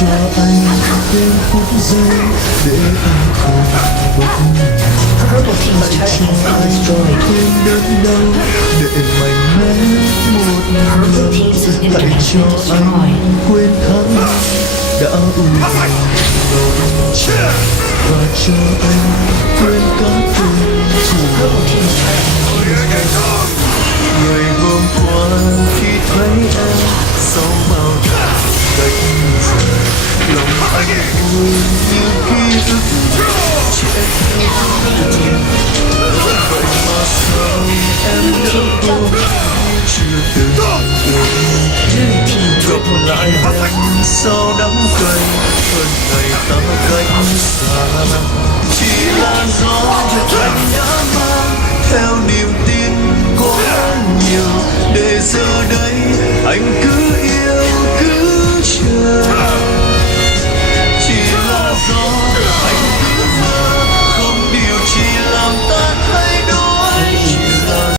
cho anh thêm phút giây để anh không bất ngờ. Hãy cho anh thêm đớn đau để mạnh mẽ một lần. Hãy cho anh quên tháng đã ưu phiền ngầu trời và cho anh quên cả cơn thù. Ngày hôm qua khi thấy em sau bao tháng cách rời, lòng anh vui như ký ức trẻ thơ. Vậy mà sao em đã vô chưa từng gặp lại em sau đắng cay hơn ngày ta cách xa. Chỉ là gió việc anh đã mang theo niềm tin quá nhiều để giờ đây anh